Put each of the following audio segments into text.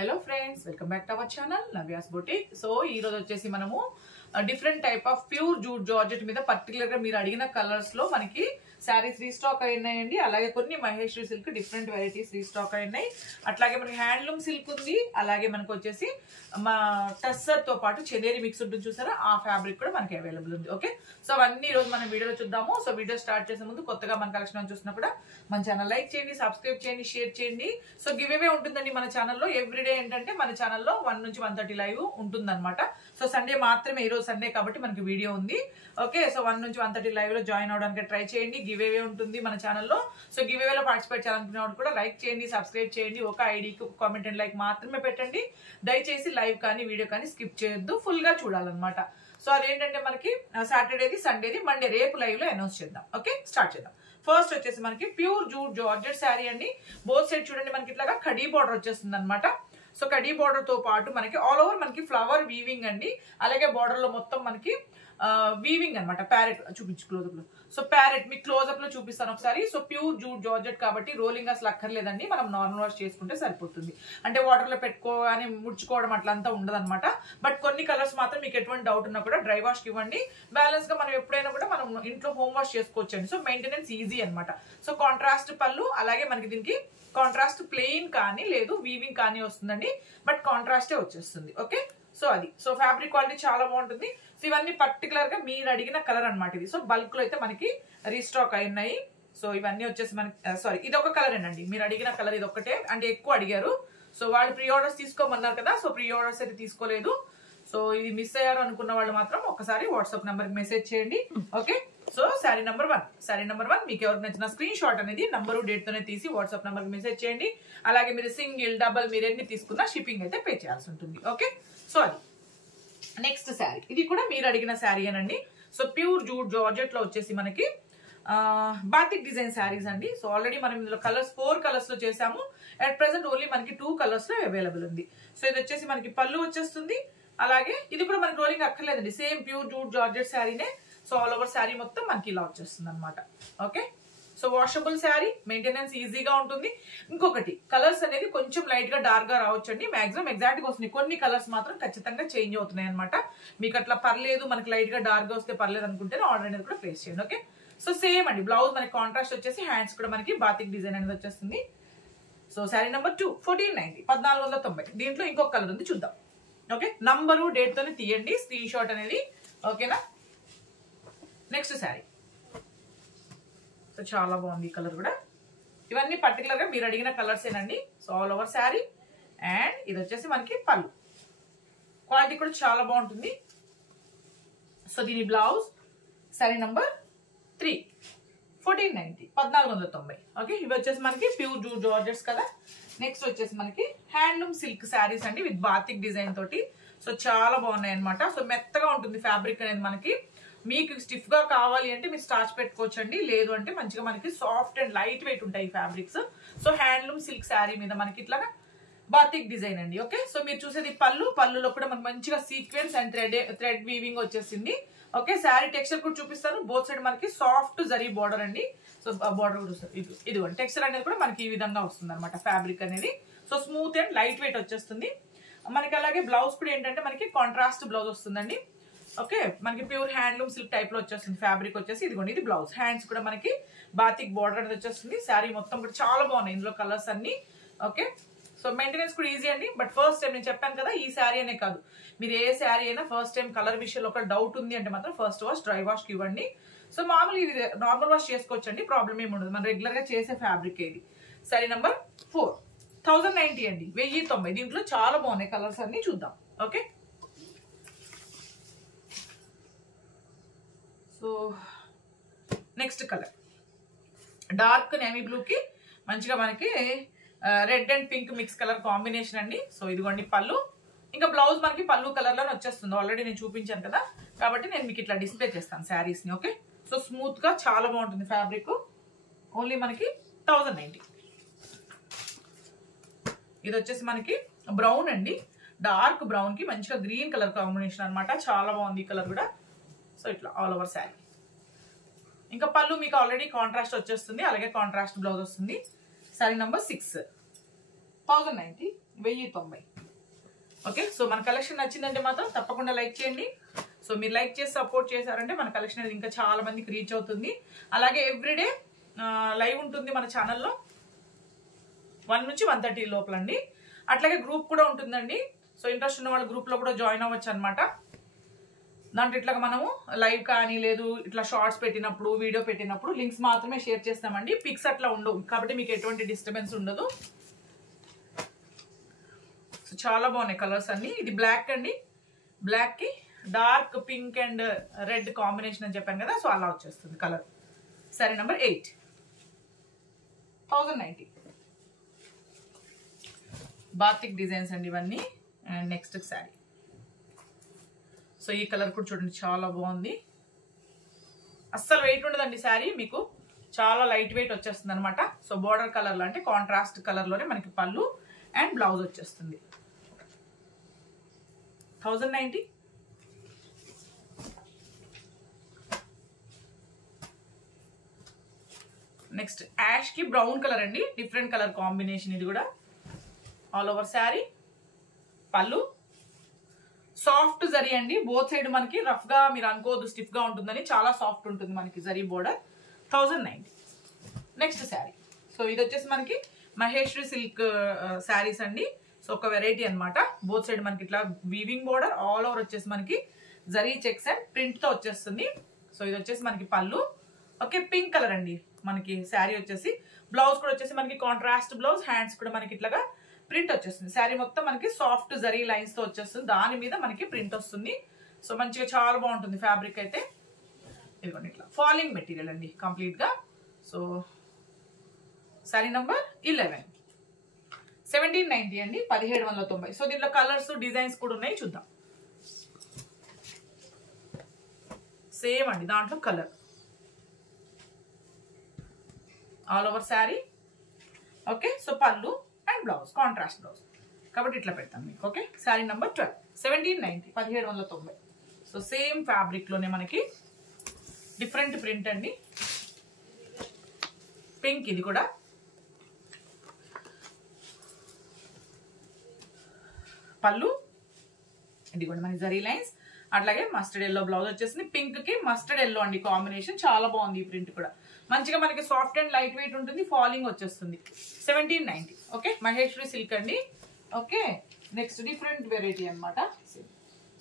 Hello friends, welcome back to our channel Navya's boutique. So ఈ రోజు వచ్చేసి మనము different type of pure jute georgette మీద పర్టికులర్ గా మీరు అడిగిన కలర్స్ లో మనకి శారీస్ రీస్టాక్ అయినాయండి. అలాగే కొన్ని Maheshwari silk different varieties restock అయినాయి. అట్లాగే మనకి హ్యాండ్లూమ్ సిల్క్ ఉంది. అలాగే మనకు వచ్చేసి మా టస్సర్ తో పాటు చందేరి మిక్స్ ఉంటుంది చూసారా, ఆ ఫ్యాబ్రిక్ కూడా మనకి అవైలబుల్ ఉంది. ఓకే, సో అవన్నీ ఈ రోజు మనం వీడియోలో చూద్దాము. సో వీడియో స్టార్ట్ చేసే ముందు కొత్తగా మన కలెక్షన్ చూసినా కూడా మన ఛానల్ లైక్ చేయండి, సబ్స్క్రైబ్ చేయండి, షేర్ చేయండి. సో గివ్ అవే ఉంటుందండి మన ఛానల్లో. ఎవ్రీడే ఏంటంటే మన ఛానల్లో 1 నుంచి 1:30 లైవ్ ఉంటుందన్నమాట. సో సండే మాత్రమే, ఈ రోజు సండే కాబట్టి మనకి వీడియో ఉంది. ఓకే, సో 1 నుంచి 1:30 లైవ్ లో జాయిన్ అవడానికి ట్రై చేయండి. గివ్ అవే ఉంటుంది మన ఛానల్లో. సో గివ్ అవే లో పార్టిసిపేట్ చేయాలనుకునే వాళ్ళు కూడా లైక్ చేయండి, సబ్స్క్రైబ్ చేయండి. ఒక ఐడికి కామెంట్ అండ్ లైక్ మాత్రమే పెట్టండి. దయచేసి లైవ్ కానీ వీడియో కానీ స్కిప్ చేయొద్దు, ఫుల్ గా చూడాలన్నమాట. సో అదేంటంటే మనకి సాటర్డేది, సండేది, మండే రేపు లైవ్ లో అనౌన్స్ చేద్దాం. ఓకే, స్టార్ట్ చేద్దాం. ఫస్ట్ వచ్చేసి మనకి ప్యూర్ జూట్ జార్జెట్ శారీ అండి. బోత్ సైడ్ చూడండి మనకి ఇట్లాగా కడీ బార్డర్ వచ్చేస్తుంది అనమాట. సో కడీ బార్డర్ తో పాటు మనకి ఆల్ ఓవర్ మనకి ఫ్లవర్ వీవింగ్ అండి. అలాగే బార్డర్ లో మొత్తం మనకి వీవింగ్ అనమాట. ప్యారెట్ చూపించు క్లోజప్ లో. సో ప్యారెట్ మీకు క్లోజప్ లో చూపిస్తాను ఒకసారి. సో ప్యూర్ జూట్ జార్జెట్ కాబట్టి రోలింగ్ అసలు అక్కర్లేదండి, మనం నార్మల్ వాష్ చేసుకుంటే సరిపోతుంది. అంటే వాటర్ లో పెట్టుకోగానే ముడుచుకోవడం అట్లంతా ఉండదన్నమాట. బట్ కొన్ని కలర్స్ మాత్రం మీకు ఎటువంటి డౌట్ ఉన్నా కూడా డ్రై వాష్ కి ఇవ్వండి. బ్యాలెన్స్ గా మనం ఎప్పుడైనా కూడా మనం ఇంట్లో హోమ్ వాష్ చేసుకోవచ్చండి. సో మెయింటెనెన్స్ ఈజీ అనమాట. సో కాంట్రాస్ట్ పళ్ళు, అలాగే మనకి దీనికి కాంట్రాస్ట్ ప్లెయిన్ కానీ లేదు వీవింగ్ కానీ వస్తుందండి. బట్ కాంట్రాస్టే వచ్చేస్తుంది. ఓకే, సో అది. సో ఫ్యాబ్రిక్ క్వాలిటీ చాలా బాగుంటుంది. సో ఇవన్నీ పర్టికులర్ గా మీరు అడిగిన కలర్ అనమాట ఇది. సో బల్క్ లో అయితే మనకి రీస్టాక్ అయినాయి. సో ఇవన్నీ వచ్చేసి మనకి సారీ, ఇది ఒక కలర్ అండి. మీరు అడిగిన కలర్ ఇది ఒక్కటే, అంటే ఎక్కువ అడిగారు. సో వాళ్ళు ప్రీ ఆర్డర్స్ తీసుకోమన్నారు కదా, సో ప్రీ ఆర్డర్స్ అయితే తీసుకోలేదు. సో ఇది మిస్ అయ్యారు అనుకున్న వాళ్ళు మాత్రం ఒకసారి వాట్సాప్ నెంబర్ కి మెసేజ్ చేయండి. ఓకే, సో శారీ నెంబర్ 1 మీకు ఎవరికి నచ్చిన స్క్రీన్ షాట్ అనేది నంబరు డేట్ తోనే తీసి వాట్సాప్ నెంబర్ కి మెసేజ్ చేయండి. అలాగే మీరు సింగిల్ డబల్ మీరు ఎన్ని తీసుకున్నా షిప్పింగ్ అయితే పే చేయాల్సి ఉంటుంది. ఓకే, సో అది నెక్స్ట్ శారీ. ఇది కూడా మీరు అడిగిన శారీ అనండి. సో ప్యూర్ జూట్ జార్జెట్ లో వచ్చేసి మనకి బాతిక్ డిజైన్ శారీస్ అండి. సో ఆల్రెడీ మనం ఇందులో కలర్స్ 4 కలర్స్ లో చేసాము. అట్ ప్రెసెంట్ ఓన్లీ మనకి 2 కలర్స్ లో అవైలబుల్ ఉంది. సో ఇది వచ్చేసి మనకి పళ్ళు వచ్చేస్తుంది. అలాగే ఇది కూడా మనకి రోలింగ్ అక్కర్లేదండి, సేమ్ ప్యూర్ జూట్ జార్జెట్ శారీనే. సో ఆల్ ఓవర్ శారీ మొత్తం మనకి ఇలా వచ్చేస్తుంది అనమాట. Okay, so washable sari, maintenance ఈజీగా ఉంటుంది. ఇంకొకటి కలర్స్ అనేది కొంచెం లైట్ గా డార్క్ గా రావచ్చండి. మాక్సిమం ఎగ్జాక్ట్ గా వస్తుంది. కొన్ని కలర్స్ మాత్రం ఖచ్చితంగా చేంజ్ అవుతున్నాయి అనమాట. మీకు అట్లా పర్లేదు, మనకి లైట్ గా డార్క్ గా వస్తే పర్లేదు అనుకుంటే ఆర్డర్ అనేది కూడా ప్లేస్ చేయండి. ఓకే, సో సేమ్ అండి. బ్లౌజ్ మనకి కాంట్రాస్ట్ వచ్చేసి, హ్యాండ్స్ కూడా మనకి బాతిక్ డిజైన్ అనేది వచ్చేస్తుంది. So sari number 2 1490 1490. దీంట్లో ఇంకొక కలర్ ఉంది, చూద్దాం. ఓకే, నంబరు డేట్ తోనే తీయండి స్క్రీన్ షాట్ అనేది. ఓకేనా, నెక్స్ట్ శారీ. సో చాలా బాగుంది ఈ కలర్ కూడా. ఇవన్నీ పర్టికులర్ గా మీరు అడిగిన కలర్స్ ఏనండి. So all over sari. And ఇది వచ్చేసి మనకి పళ్ళు. క్వాలిటీ కూడా చాలా బాగుంటుంది. సో దీని బ్లౌజ్ శారీ నంబర్ 3 1490 1490. ఓకే, ఇవి వచ్చేసి మనకి ప్యూర్ జూట్ జార్జెట్స్ కదా. నెక్స్ట్ వచ్చేసి మనకి హ్యాండ్లూమ్ సిల్క్ శారీస్ అండి విత్ బాతిక్ డిజైన్ తోటి. సో చాలా బాగున్నాయి అనమాట. సో మెత్తగా ఉంటుంది ఫ్యాబ్రిక్ అనేది మనకి. మీకు స్టిఫ్ గా కావాలి అంటే మీరు స్టార్చ్ పెట్టుకోవచ్చండి, లేదు అంటే మంచిగా మనకి సాఫ్ట్ అండ్ లైట్ వెయిట్ ఉంటాయి ఈ fabrics. So handloom silk sari మీద మనకి ఇట్లాగా బాతిక్ డిజైన్ అండి. ఓకే, సో మీరు చూసేది పళ్ళులో కూడా మనకి మంచిగా సీక్వెన్స్ అండ్ థ్రెడ్ వీవింగ్ వచ్చేసింది. ఓకే, శారీ టెక్స్చర్ కూడా చూపిస్తాను. బోత్ సైడ్ మనకి సాఫ్ట్ జరీ బార్డర్ అండి. సో బార్డర్ కూడా ఇదిగోండి, టెక్స్చర్ అనేది కూడా మనకి ఈ విధంగా వస్తుంది అనమాట ఫ్యాబ్రిక్ అనేది. So smooth and light weight వచ్చేస్తుంది మనకి. అలాగే బ్లౌజ్ కూడా ఏంటంటే మనకి కాంట్రాస్ట్ బ్లౌజ్ వస్తుందండి. ఓకే, మనకి ప్యూర్ హ్యాండ్లూమ్ సిల్క్ టైప్ లో వచ్చేస్తుంది ఫ్యాబ్రిక్ వచ్చేసి. ఇదిగోండి, ఇది బ్లౌజ్. హ్యాండ్స్ కూడా మనకి బాతిక్ బార్డర్ అనేది వచ్చేస్తుంది. శారీ మొత్తం కూడా చాలా బాగున్నాయి ఇందులో కలర్స్ అన్ని. ఓకే, సో మెయింటెనెన్స్ కూడా ఈజీ అండి. బట్ ఫస్ట్ టైం నేను చెప్పాను కదా, ఈ శారీ అనే కాదు, మీరు ఏ శారీ అయినా ఫస్ట్ టైం కలర్ విషయంలో ఒక డౌట్ ఉంది అంటే మాత్రం ఫస్ట్ వాష్ డ్రై వాష్ కి ఇవ్వండి. సో మామూలుగా ఇది నార్మల్ వాష్ చేసుకోవచ్చండి, ప్రాబ్లం ఏమి ఉండదు. మనం రెగ్యులర్ గా చేసే ఫ్యాబ్రిక్ ఇది. శారీ నంబర్ 4 1090 అండి, 1090. దీంట్లో చాలా బాగున్నాయి కలర్స్ అన్ని, చూద్దాం. Okay, so next colour dark navy blue కి మంచిగా మనకి red and pink mix colour combination అండి. సో ఇదిగోండి పళ్ళు. ఇంకా బ్లౌజ్ మనకి పళ్ళు కలర్ లోనే వచ్చేస్తుంది. ఆల్రెడీ నేను చూపించాను కదా, కాబట్టి నేను మీకు ఇట్లా డిస్ప్లే చేస్తాను శారీస్ ని. ఓకే, సో స్మూత్ గా చాలా బాగుంటుంది ఫ్యాబ్రిక్. ఓన్లీ మనకి 1090. ఇది వచ్చేసి మనకి బ్రౌన్ అండి, డార్క్ బ్రౌన్ కి మంచిగా గ్రీన్ కలర్ కాంబినేషన్ అనమాట. చాలా బాగుంది ఈ కలర్ కూడా. సో ఇట్లా ఆల్ ఓవర్ శారీ. ఇంకా పళ్ళు మీకు ఆల్రెడీ కాంట్రాస్ట్ వచ్చేస్తుంది, అలాగే కాంట్రాస్ట్ బ్లౌజ్ వస్తుంది. శారీ నంబర్ 6 1090. 1090. ఓకే, సో మన కలెక్షన్ నచ్చిందంటే మాత్రం తప్పకుండా లైక్ చేయండి. సో మీరు లైక్ చేసి సపోర్ట్ చేశారంటే మన కలెక్షన్ అనేది ఇంకా చాలా మందికి రీచ్ అవుతుంది. అలాగే ఎవ్రీడే లైవ్ ఉంటుంది మన ఛానల్లో 1 నుంచి 1:30 లోపల అండి. అట్లాగే గ్రూప్ కూడా ఉంటుందండి. సో ఇంట్రెస్ట్ ఉన్న వాళ్ళు గ్రూప్లో కూడా జాయిన్ అవ్వచ్చు అనమాట. దాంట్లో ఇట్లా మనము లైవ్ కానీ లేదు ఇట్లా షార్ట్స్ పెట్టినప్పుడు వీడియో పెట్టినప్పుడు లింక్స్ మాత్రమే షేర్ చేస్తామండి. పిక్స్ అట్లా ఉండవు కాబట్టి మీకు ఎటువంటి డిస్టర్బెన్స్ ఉండదు. సో చాలా బాగున్నాయి కలర్స్ అన్ని. ఇది బ్లాక్ అండి, బ్లాక్ కి dark pink and red combination అని చెప్పాను కదా, సో అలా వచ్చేస్తుంది colour. Sorry number 8, 1090. Batik designs అండి ఇవన్నీ. And next sari. సో ఈ కలర్ కూడా చూడండి చాలా బాగుంది. అస్సలు వెయిట్ ఉండదండి శారీ, మీకు చాలా లైట్ వెయిట్ వచ్చేస్తుంది అనమాట. సో బోర్డర్ కలర్లో అంటే కాంట్రాస్ట్ కలర్లోనే మనకి పళ్ళు అండ్ బ్లౌజ్ వచ్చేస్తుంది. 1090. నెక్స్ట్ యాష్ కి బ్రౌన్ కలర్ అండి, డిఫరెంట్ కలర్ కాంబినేషన్. ఇది కూడా ఆల్ ఓవర్ శారీ. పళ్ళు సాఫ్ట్ జరీ అండి, బోత్ సైడ్ మనకి రఫ్ గా మీరు అనుకోవద్దు స్టిఫ్ గా ఉంటుందని, చాలా సాఫ్ట్ ఉంటుంది మనకి zari border. 1090. Next sari. So ఇది వచ్చేసి మనకి మహేశ్వరి సిల్క్ శారీస్ అండి. సో ఒక వెరైటీ అనమాట. బోత్ సైడ్ మనకి ఇట్లా వీవింగ్ బోర్డర్, ఆల్ ఓవర్ వచ్చేసి మనకి జరీ చెక్స్ అండ్ ప్రింట్ తో వచ్చేస్తుంది. సో ఇది వచ్చేసి మనకి పళ్ళు. ఓకే, పింక్ కలర్ అండి మనకి శారీ వచ్చేసి. బ్లౌజ్ కూడా వచ్చేసి మనకి కాంట్రాస్ట్ బ్లౌజ్, హ్యాండ్స్ కూడా మనకి ఇట్లాగా ప్రింట్ వచ్చేస్తుంది. శారీ మొత్తం మనకి సాఫ్ట్ జరీ లైన్స్ తో వచ్చేస్తుంది, దాని మీద మనకి ప్రింట్ వస్తుంది. సో మంచిగా చాలా బాగుంటుంది ఫ్యాబ్రిక్ అయితే. ఇదిగోండి ఇట్లా ఫాలింగ్ మెటీరియల్ అండి కంప్లీట్ గా. సో శారీ నంబర్ 11, 1790 అండి, 1790. సో దీంట్లో కలర్స్ డిజైన్స్ కూడా ఉన్నాయి, చూద్దాం. సేమ్ అండి దాంట్లో colour all over sari. Okay, so పళ్ళు అండ్ బ్లౌజ్ కాంట్రాస్ట్ బ్లౌజ్ కాబట్టి ఇట్లా పెడతాం మీకు. Okay, sari number 12, 1790, 1790. So same fabric లోనే మనకి డిఫరెంట్ ప్రింట్ అండి. పింక్ ఇది కూడా. పళ్ళు ఇది కూడా మనకి జరీ లైన్స్, అట్లాగే మస్టర్డ్ ఎల్లో బ్లౌజ్ వచ్చేసింది. పింక్ కి మస్టర్డ్ ఎల్లో అండి కాంబినేషన్, చాలా బాగుంది ఈ ప్రింట్ కూడా. మంచిగా మనకి సాఫ్ట్ అండ్ లైట్ వెయిట్ ఉంటుంది, ఫాలింగ్ వచ్చేస్తుంది. 1790. ఓకే, మహేశ్వరి సిల్క్ అండి. ఓకే, నెక్స్ట్ డిఫరెంట్ వెరైటీ అనమాట.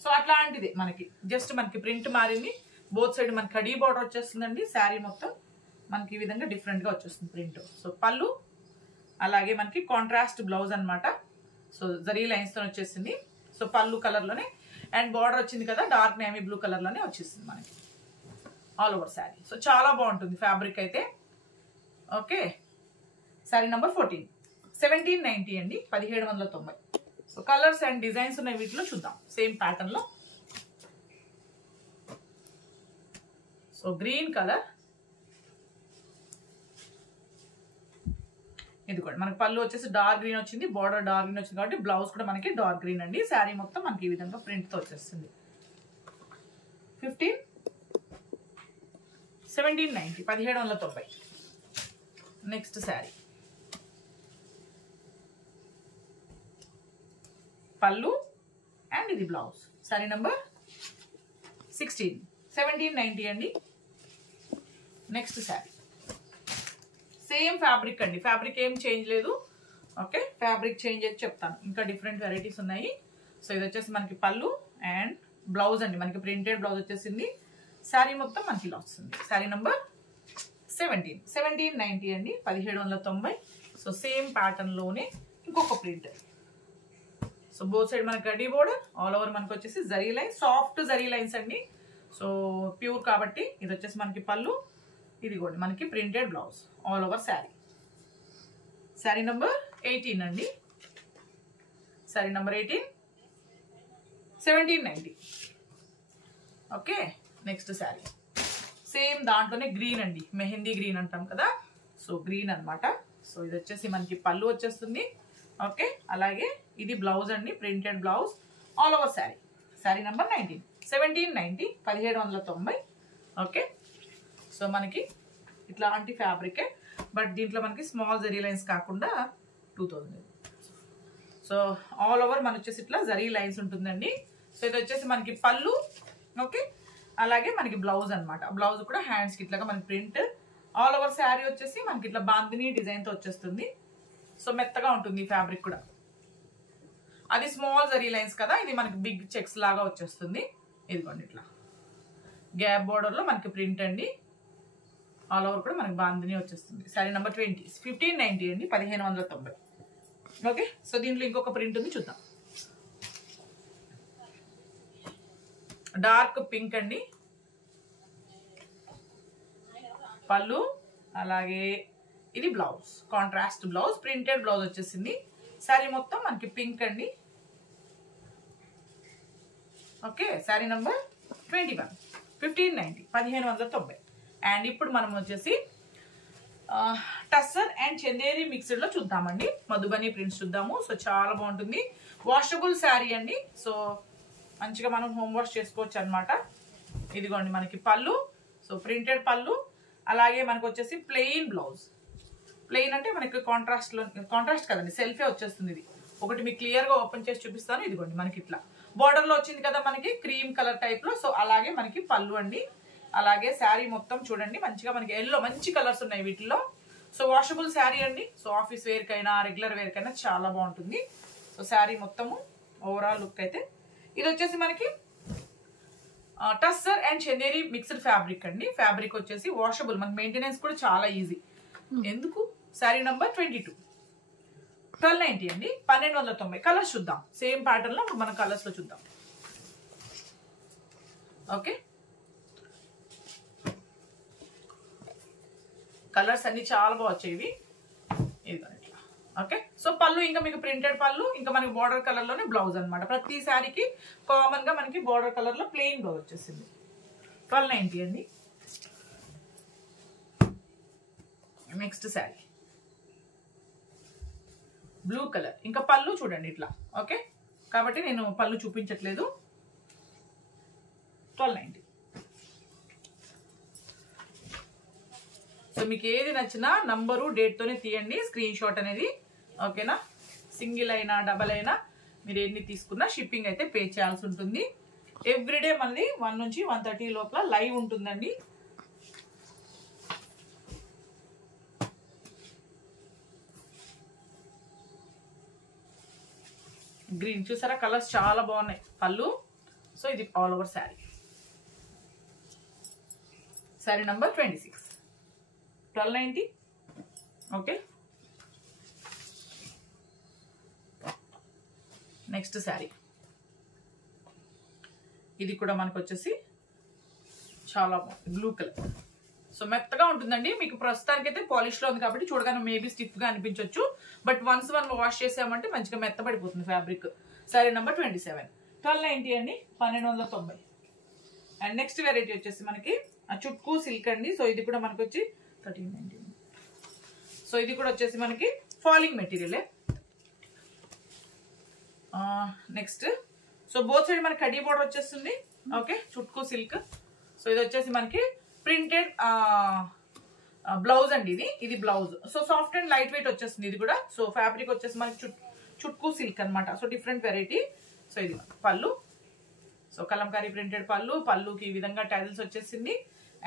సో అట్లాంటిది మనకి జస్ట్ మనకి ప్రింట్ మారింది. బోత్ సైడ్ మనకి కడీ బార్డర్ వచ్చేస్తుందండి. శారీ మొత్తం మనకి ఈ విధంగా డిఫరెంట్ గా వచ్చేస్తుంది ప్రింట్. సో పళ్ళు అలాగే మనకి కాంట్రాస్ట్ బ్లౌజ్ అనమాట. సో జరీ లైన్స్ తో వచ్చేసింది. సో పళ్ళు కలర్ లోనే అండ్ బార్డర్ వచ్చింది కదా, డార్క్ నేవీ బ్లూ కలర్ లోనే వచ్చేసింది మనకి ఆల్ ఓవర్ శారీ. సో చాలా బాగుంటుంది ఫ్యాబ్రిక్ అయితే. ఓకే, శారీ నంబర్ 14, 1790 అండి, 1790. సో కలర్స్ అండ్ డిజైన్స్ ఉన్నాయి వీటిలో, చూద్దాం సేమ్ ప్యాటర్న్ లో. సో గ్రీన్ కలర్, ఇది కూడా మనకి పళ్ళు వచ్చేసి డార్క్ గ్రీన్ వచ్చింది, బార్డర్ డార్క్ గ్రీన్ వచ్చింది కాబట్టి బ్లౌజ్ కూడా మనకి డార్క్ గ్రీన్ అండి. శారీ మొత్తం మనకి ఈ విధంగా ప్రింట్ తో వచ్చేస్తుంది. 15, 1790, 1790. నెక్స్ట్ శారీ. పళ్ళు అండ్ ఇది బ్లౌజ్. శారీ నంబర్ 16, 1790 అండి. నెక్స్ట్ శారీ. సేమ్ ఫ్యాబ్రిక్ అండి, ఫ్యాబ్రిక్ ఏం చేంజ్ లేదు. ఓకే, ఫ్యాబ్రిక్ చేంజ్ అయితే చెప్తాను, ఇంకా డిఫరెంట్ వెరైటీస్ ఉన్నాయి. సో ఇది వచ్చేసి మనకి పళ్ళు అండ్ బ్లౌజ్ అండి, మనకి ప్రింటెడ్ బ్లౌజ్ వచ్చేసింది. శారీ మొత్తం మనకి ఇలా వస్తుంది. శారీ నంబర్ 17, 1790 అండి, 1790. సో సేమ్ ప్యాటర్న్ లోనే ఇంకొక ప్రింట్. సో బోత్ సైడ్ మనకి గడ్డీ బోర్డర్, ఆల్ ఓవర్ మనకి వచ్చేసి zari lines, soft zari lines అండి. సో ప్యూర్ కాబట్టి ఇది వచ్చేసి మనకి పళ్ళు, ఇది కూడా మనకి printed blouse all over sari. Sari number 18 అండి, sari number 18, 1790. Okay, next sari. Same దాంట్లోనే గ్రీన్ అండి, మెహందీ గ్రీన్ అంటాం కదా, సో గ్రీన్ అనమాట. సో ఇది వచ్చేసి మనకి పళ్ళు వచ్చేస్తుంది. ఓకే, అలాగే ఇది బ్లౌజ్ అండి, printed blouse all over sari. Sari number 19, 1790, 1790. Okay, so మనకి ఇట్లాంటి ఫ్యాబ్రికే, బట్ దీంట్లో మనకి స్మాల్ జరీ లైన్స్ కాకుండా 2000. సో ఆల్ ఓవర్ మన వచ్చేసి ఇట్లా జరీ లైన్స్ ఉంటుందండి. సో ఇది వచ్చేసి మనకి పళ్ళు. ఓకే, అలాగే మనకి బ్లౌజ్ అనమాట. బ్లౌజ్ కూడా హ్యాండ్స్కి ఇట్లాగా మనకి ప్రింట్. ఆల్ ఓవర్ శారీ వచ్చేసి మనకి ఇట్లా బాందిని డిజైన్తో వచ్చేస్తుంది. సో మెత్తగా ఉంటుంది ఫ్యాబ్రిక్ కూడా. అది స్మాల్ జరీ లైన్స్ కదా, ఇది మనకి బిగ్ చెక్స్ లాగా వచ్చేస్తుంది. ఇదిగోండి ఇట్లా గ్యాప్ బోర్డర్లో మనకి ప్రింట్ అండి. ఆల్ ఓవర్ కూడా మనకి బాందిని వచ్చేస్తుంది. శారీ నెంబర్ 20, 1590 అండి, 1590. ఓకే, సో దీంట్లో ఇంకొక ప్రింట్ ఉంది, చూద్దాం. డార్క్ పింక్ అండి, పళ్ళు, అలాగే ఇది blouse, contrast blouse, printed blouse వచ్చేసింది. శారీ మొత్తం మనకి పింక్ అండి. Okay, sari number 21, 1590, 1590. అండ్ ఇప్పుడు మనం వచ్చేసి టస్సర్ అండ్ చందేరి మిక్స్డ్ లో చూద్దామండి. మధుబని ప్రింట్స్ చూద్దాము. సో చాలా బాగుంటుంది. వాషబుల్ శారీ అండి. సో మంచిగా మనం హోమ్ వాష్ చేసుకోవచ్చు అనమాట. ఇదిగోండి మనకి పళ్ళు, సో ప్రింటెడ్ పళ్ళు, అలాగే మనకు వచ్చేసి ప్లెయిన్ బ్లౌజ్. ప్లెయిన్ అంటే మనకి కాంట్రాస్ట్ కదండి, సెల్ఫే వచ్చేస్తుంది. ఇది ఒకటి మీకు క్లియర్ గా ఓపెన్ చేసి చూపిస్తాను. ఇదిగోండి మనకి ఇట్లా బోర్డర్ లో వచ్చింది కదా మనకి క్రీమ్ కలర్ టైప్ లో. సో అలాగే మనకి పళ్ళు అండి. అలాగే శారీ మొత్తం చూడండి మంచిగా మనకి ఎల్లో మంచి కలర్స్ ఉన్నాయి వీటిల్లో. సో వాషబుల్ శారీ అండి. సో ఆఫీస్ వేర్ కైనా రెగ్యులర్ వేర్ కైనా చాలా బాగుంటుంది. సో శారీ మొత్తము ఓవరాల్ లుక్ అయితే ఇది వచ్చేసి మనకి tussar and Chanderi mixed fabric అండి. ఫ్యాబ్రిక్ వచ్చేసి వాషబుల్, మనకి మెయింటెనెన్స్ కూడా చాలా ఈజీ. ఎందుకు? శారీ నంబర్ 22, 1290 అండి, 1290. కలర్స్ చూద్దాం. సేమ్ ప్యాటర్న్ లో మనం కలర్స్ లో చూద్దాం. ఓకే, కలర్స్ అన్ని చాలా బాగా వచ్చేవి. ఇదిగో ఇట్లా. ఓకే, సో పళ్ళు ఇంకా మీకు ప్రింటెడ్ పళ్ళు, ఇంకా మనకి బోర్డర్ కలర్ లోనే బ్లౌజ్ అనమాట. ప్రతి శారీకి కామన్ గా మనకి బోర్డర్ కలర్ లో ప్లెయిన్ బ్లౌజ్ వచ్చేసింది. 1290 అండి. నెక్స్ట్ శారీ బ్లూ కలర్, ఇంకా పళ్ళు చూడండి ఇట్లా. ఓకే, కాబట్టి నేను పళ్ళు చూపించట్లేదు. 1290. సో మీకు ఏది నచ్చినా నంబరు డేట్ తోనే తీయండి స్క్రీన్ షాట్ అనేది. ఓకేనా, సింగిల్ అయినా డబల్ అయినా మీరు ఎన్ని తీసుకున్నా షిప్పింగ్ అయితే పే చేయాల్సి ఉంటుంది. ఎవ్రీడే మనది 1 నుంచి 1:30 లోపల లైవ్ ఉంటుందండి. గ్రీన్ చూసారా, కలర్స్ చాలా బాగున్నాయి. పళ్ళు, సో ఇది all over sari. Sari number 26, 1290. Okay, next sari ఇది కూడా మనకు వచ్చేసి చాలా బాగుంది, బ్లూ కలర్. సో మెత్తగా ఉంటుందండి. మీకు ప్రస్తుతానికి అయితే పాలిష్ లో ఉంది కాబట్టి చూడగానే మేబీ స్టిఫ్ గా అనిపించవచ్చు. బట్ వన్స్ వాష్ చేసామంటే మంచిగా మెత్తబడిపోతుంది ఫ్యాబ్రిక్. శారీ నెంబర్ 27, 1290 అండి, 1290. అండ్ నెక్స్ట్ వెరైటీ వచ్చేసి మనకి చుట్కు సిల్క్ అండి. సో ఇది కూడా మనకి వచ్చి 1390. సో ఇది కూడా వచ్చేసి మనకి ఫాలింగ్ మెటీరియలే. నెక్స్ట్ సో బోత్ సైడ్ మనకి కడ్డీ బోర్డర్ వచ్చేస్తుంది. Okay, చుట్కు silk. సో ఇది వచ్చేసి మనకి ప్రింటెడ్ బ్లౌజ్ అండి. ఇది blouse. So soft and light weight వచ్చేస్తుంది ఇది కూడా. సో ఫ్యాబ్రిక్ వచ్చేసి మనకి చుట్కు సిల్క్ అనమాట. So different variety. సో ఇది పళ్ళు, సో కలంకారీ ప్రింటెడ్ పళ్ళు. పళ్ళుకి ఈ విధంగా టైల్స్ వచ్చేసింది.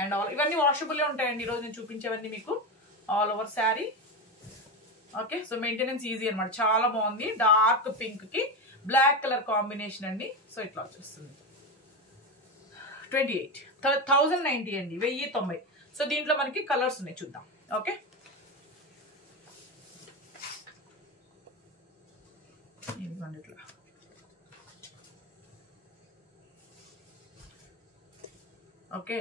అండ్ ఇవన్నీ వాషబుల్ ఉంటాయండి. ఈరోజు నేను చూపించేవన్నీ మీకు all over sari. Okay, so maintenance easy అనమాట. చాలా బాగుంది. డార్క్ పింక్ కి బ్లాక్ కలర్ కాంబినేషన్ అండి. సో ఇట్లా వచ్చేస్తుంది. 28, 1090 అండి, 1090. సో దీంట్లో మనకి కలర్స్ ఉన్నాయి, చూద్దాం. ఓకే, ఇట్లా. ఓకే,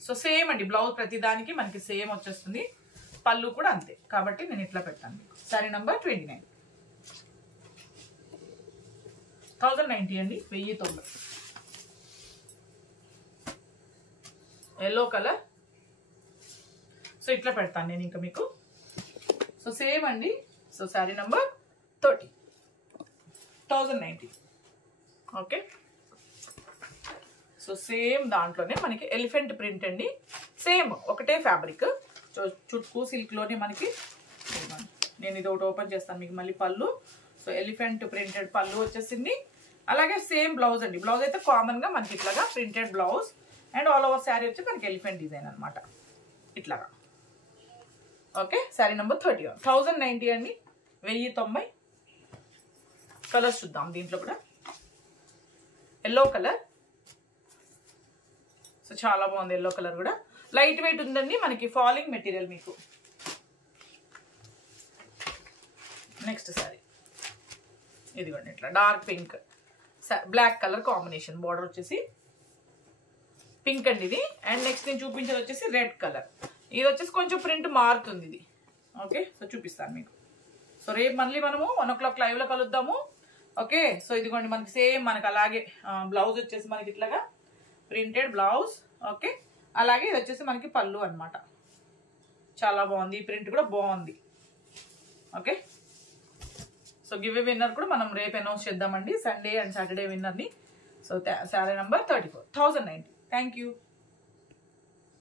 సో సేమ్ అండి. బ్లౌజ్ ప్రతి దానికి మనకి సేమ్ వచ్చేస్తుంది. పళ్ళు కూడా అంతే, కాబట్టి నేను ఇట్లా పెట్టాను. శారీ నంబర్ 29, 1090 అండి, 1090. Yellow colour. సో ఇట్లా పెడతాను నేను ఇంకా మీకు. సో సేమ్ అండి. So sari number 30, 1090. Okay, so same దాంట్లోనే మనకి ఎలిఫెంట్ ప్రింట్ అండి. సేమ్ ఒకటే ఫ్యాబ్రిక్. చుట్కు సిల్క్ లోనే మనకి. నేను ఇది ఒకటి ఓపెన్ చేస్తాను మీకు మళ్ళీ. పళ్ళు, సో సో ఎలిఫెంట్ ప్రింటెడ్ పళ్ళు వచ్చేసింది. అలాగే సేమ్ బ్లౌజ్ అండి. బ్లౌజ్ అయితే కామన్ గా మనకి ఇట్లాగా printed blouse and all over sari వచ్చి మనకి ఎలిఫెంట్ డిజైన్ అనమాట ఇట్లాగా. ఓకే, శారీ నెంబర్ 31, 1090 అండి, 1090. కలర్స్ చూద్దాం. దీంట్లో కూడా ఎల్లో కలర్, సో చాలా బాగుంది. ఎల్లో కలర్ కూడా లైట్ వెయిట్ ఉందండి, మనకి ఫాలింగ్ మెటీరియల్ మీకు. నెక్స్ట్ శారీ ఇదిగోండి ఇట్లా dark pink black colour combination, border వచ్చేసి పింక్ అండి ఇది. అండ్ నెక్స్ట్ నేను చూపించేది వచ్చేసి రెడ్ కలర్. ఇది వచ్చేసి కొంచెం ప్రింట్ మారుతుంది ఇది. ఓకే, సో చూపిస్తాను మీకు. సో రేపు మళ్ళీ మనము 1 o'clock లైవ్ లో కలుద్దాము. ఓకే, సో ఇదిగోండి మనకి సేమ్ మనకి అలాగే బ్లౌజ్ వచ్చేసి మనకి ఇట్లాగా ప్రింటెడ్ బ్లౌజ్. ఓకే, అలాగే ఇది వచ్చేసి మనకి పళ్ళు అనమాట. చాలా బాగుంది, ఈ ప్రింట్ కూడా బాగుంది. Okay, so give a winner కూడా మనం రేపు అనౌన్స్ చేద్దామండి, సండే అండ్ సాటర్డే విన్నర్ని. So sari number 34, 1090. Thank you.